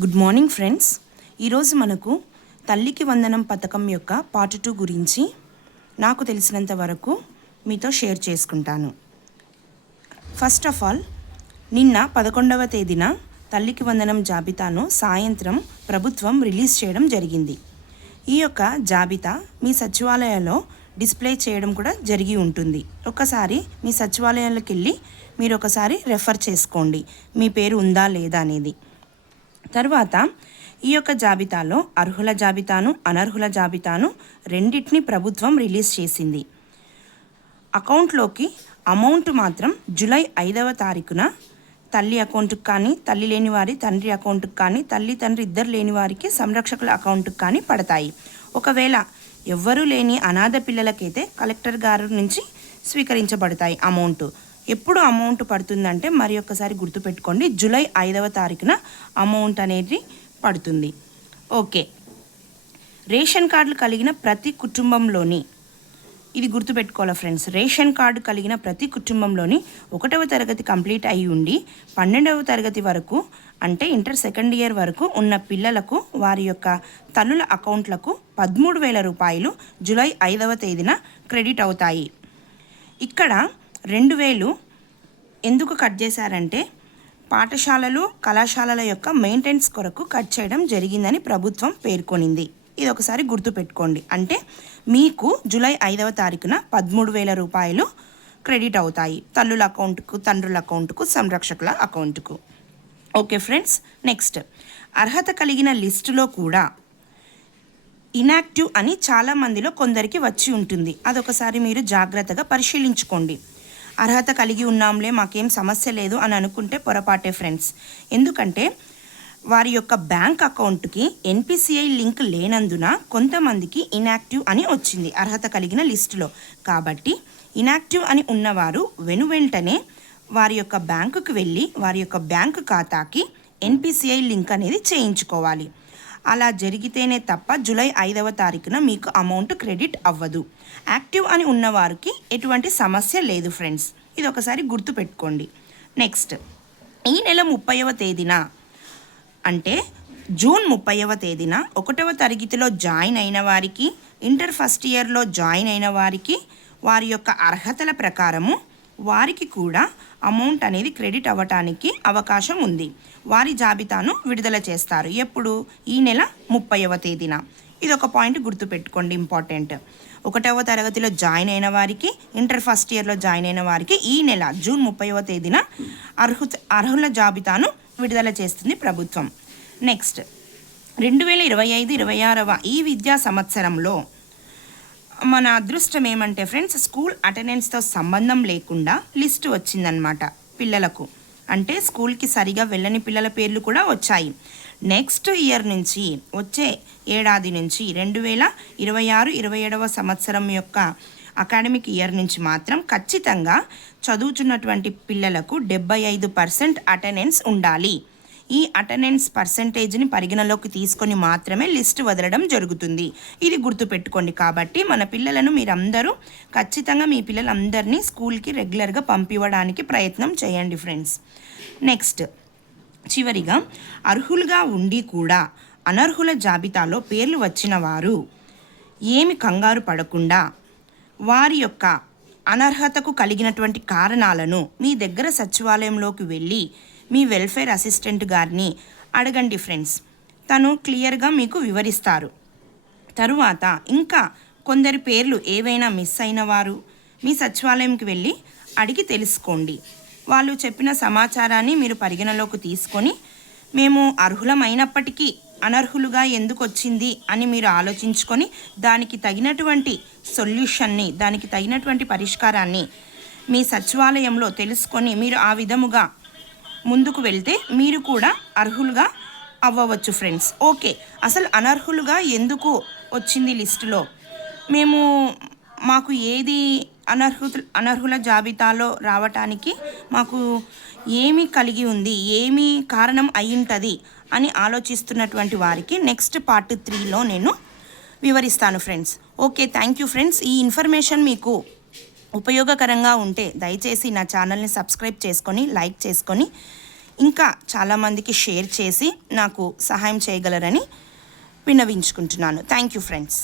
Good morning friends. ఈరోజు మనకు తల్లికి వందనం పథకం యొక్క పార్ట్ 2 గురించి నాకు తెలిసినంత వరకు మీతో షేర్ చేసుకుంటాను. ఫస్ట్ ఆఫ్ ఆల్, నిన్న 11వ తేదీన తల్లికి వందనం జాబితాను సాయంత్రం ప్రభుత్వం రిలీజ్ చేయడం జరిగింది. ఈ యొక్క జాబితా మీ సచివాలయంలో డిస్ప్లే చేయడం కూడా జరిగి ఉంటుంది. ఒకసారి మీ సచివాలయాలకు వెళ్ళి మీరు ఒకసారి రెఫర్ చేసుకోండి, మీ పేరు ఉందా లేదా అనేది. తర్వాత ఈ యొక్క జాబితాలో అర్హుల జాబితాను, అనర్హుల జాబితాను రెండింటిని ప్రభుత్వం రిలీజ్ చేసింది. అకౌంట్లోకి అమౌంట్ మాత్రం జూలై 5వ తారీఖున తల్లి అకౌంట్కి కానీ, తల్లి లేని వారి తండ్రి అకౌంట్కి కానీ, తల్లి తండ్రి ఇద్దరు లేని వారికి సంరక్షకుల అకౌంట్కి కానీ పడతాయి. ఒకవేళ ఎవ్వరూ లేని అనాథ పిల్లలకైతే కలెక్టర్ గారి నుంచి స్వీకరించబడతాయి అమౌంట్. ఎప్పుడు అమౌంట్ పడుతుందంటే మరి ఒక్కసారి గుర్తుపెట్టుకోండి, జూలై 5వ తారీఖున అమౌంట్ అనేది పడుతుంది. ఓకే, రేషన్ కార్డులు కలిగిన ప్రతి కుటుంబంలోని, ఇది గుర్తుపెట్టుకోవాలి ఫ్రెండ్స్, రేషన్ కార్డు కలిగిన ప్రతి కుటుంబంలోని 1వ తరగతి కంప్లీట్ అయి ఉండి 12వ తరగతి వరకు అంటే ఇంటర్ సెకండ్ ఇయర్ వరకు ఉన్న పిల్లలకు వారి యొక్క తల్లుల అకౌంట్లకు 13,000 రూపాయలు జూలై 5వ తేదీన క్రెడిట్ అవుతాయి. ఇక్కడ 2,000 ఎందుకు కట్ చేశారంటే పాఠశాలలు, కళాశాలల యొక్క మెయింటెనెన్స్ కొరకు కట్ చేయడం జరిగిందని ప్రభుత్వం పేర్కొనింది. ఇది ఒకసారి గుర్తుపెట్టుకోండి. అంటే మీకు జూలై 5వ తారీఖున 13,000 రూపాయలు క్రెడిట్ అవుతాయి తల్లుల అకౌంట్కు, తండ్రుల అకౌంట్కు, సంరక్షకుల అకౌంట్కు. ఓకే ఫ్రెండ్స్, నెక్స్ట్ అర్హత కలిగిన లిస్టులో కూడా ఇనాక్టివ్ అని చాలామందిలో కొందరికి వచ్చి ఉంటుంది. అదొకసారి మీరు జాగ్రత్తగా పరిశీలించుకోండి. అర్హత కలిగి ఉన్నాంలే, మాకేం సమస్య లేదు అని అనుకుంటే పొరపాటే ఫ్రెండ్స్. ఎందుకంటే వారి యొక్క బ్యాంక్ అకౌంట్కి ఎన్పిసిఐ లింక్ లేనందున కొంతమందికి ఇనాక్టివ్ అని వచ్చింది అర్హత కలిగిన లిస్టులో. కాబట్టి ఇనాక్టివ్ అని ఉన్నవారు వెనువెంటనే వారి యొక్క బ్యాంకుకు వెళ్ళి వారి యొక్క బ్యాంకు ఖాతాకి ఎన్పిసిఐ లింక్ అనేది చేయించుకోవాలి. అలా జరిగితేనే తప్ప జూలై 5వ తారీఖున మీకు అమౌంట్ క్రెడిట్ అవ్వదు. యాక్టివ్ అని ఉన్నవారికి ఎటువంటి సమస్య లేదు ఫ్రెండ్స్, ఇది ఒకసారి గుర్తుపెట్టుకోండి. నెక్స్ట్, ఈ నెల 30వ తేదీన అంటే జూన్ 30వ తేదీన 1వ తరగతిలో జాయిన్ అయిన వారికి, ఇంటర్ ఫస్ట్ ఇయర్లో జాయిన్ అయిన వారికి వారి యొక్క అర్హతల ప్రకారము వారికి కూడా అమౌంట్ అనేది క్రెడిట్ అవ్వటానికి అవకాశం ఉంది. వారి జాబితాను విడుదల చేస్తారు. ఎప్పుడు? ఈ నెల 30వ తేదీన. ఇది ఒక పాయింట్ గుర్తుపెట్టుకోండి, ఇంపార్టెంట్. 1వ తరగతిలో జాయిన్ అయిన వారికి, ఇంటర్ ఫస్ట్ ఇయర్లో జాయిన్ అయిన వారికి ఈ నెల జూన్ 30వ తేదీన అర్హుల జాబితాను విడుదల చేస్తుంది ప్రభుత్వం. నెక్స్ట్, 2025-26వ ఈ విద్యా సంవత్సరంలో మన అదృష్టం ఏమంటే ఫ్రెండ్స్, స్కూల్ అటెండెన్స్తో సంబంధం లేకుండా లిస్ట్ వచ్చిందనమాట పిల్లలకు. అంటే స్కూల్కి సరిగా వెళ్ళని పిల్లల పేర్లు కూడా వచ్చాయి. నెక్స్ట్ ఇయర్ నుంచి, వచ్చే ఏడాది నుంచి 2026-27వ సంవత్సరం యొక్క అకాడమిక్ ఇయర్ నుంచి మాత్రం ఖచ్చితంగా చదువుతున్నటువంటి పిల్లలకు 75% అటెండెన్స్ ఉండాలి. ఈ అటెండెన్స్ పర్సెంటేజ్ని పరిగణలోకి తీసుకొని మాత్రమే లిస్ట్ వదలడం జరుగుతుంది. ఇది గుర్తుపెట్టుకోండి. కాబట్టి మన పిల్లలను మీరందరూ ఖచ్చితంగా మీ పిల్లలందరినీ స్కూల్కి రెగ్యులర్గా పంపివ్వడానికి ప్రయత్నం చేయండి ఫ్రెండ్స్. నెక్స్ట్, చివరిగా అర్హులుగా ఉండి కూడా అనర్హుల జాబితాలో పేర్లు వచ్చిన వారు ఏమి కంగారు పడకుండా వారి యొక్క అనర్హతకు కలిగినటువంటి కారణాలను మీ దగ్గర సచివాలయంలోకి వెళ్ళి మీ వెల్ఫేర్ అసిస్టెంట్ గారిని అడగండి ఫ్రెండ్స్. తను క్లియర్గా మీకు వివరిస్తారు. తరువాత ఇంకా కొందరి పేర్లు ఏవైనా మిస్ అయిన వారు మీ సచివాలయంకి వెళ్ళి అడిగి తెలుసుకోండి. వాళ్ళు చెప్పిన సమాచారాన్ని మీరు పరిగణలోకి తీసుకొని, మేము అర్హులమైనప్పటికీ అనర్హులుగా ఎందుకు వచ్చింది అని మీరు ఆలోచించుకొని దానికి తగినటువంటి సొల్యూషన్ని, దానికి తగినటువంటి పరిష్కారాన్ని మీ సచివాలయంలో తెలుసుకొని మీరు ఆ విధముగా ముందుకు వెళ్తే మీరు కూడా అర్హులుగా అవ్వవచ్చు ఫ్రెండ్స్. ఓకే, అసలు అనర్హులుగా ఎందుకు వచ్చింది లిస్టులో, మాకు ఏది అనర్హుల జాబితాలో రావటానికి మాకు ఏమి కలిగి ఉంది, ఏమి కారణం అయ్యింటుంది అని ఆలోచిస్తున్నటువంటి వారికి నెక్స్ట్ పార్ట్ 3లో నేను వివరిస్తాను friends. Okay, thank you friends. ఈ ఇన్ఫర్మేషన్ మీకు ఉపయోగకరంగా ఉంటే దయచేసి నా ఛానల్ని సబ్స్క్రైబ్ చేసుకొని, లైక్ చేసుకొని ఇంకా చాలామందికి షేర్ చేసి నాకు సహాయం చేయగలరని విన్నవించుకుంటున్నాను. Thank you friends.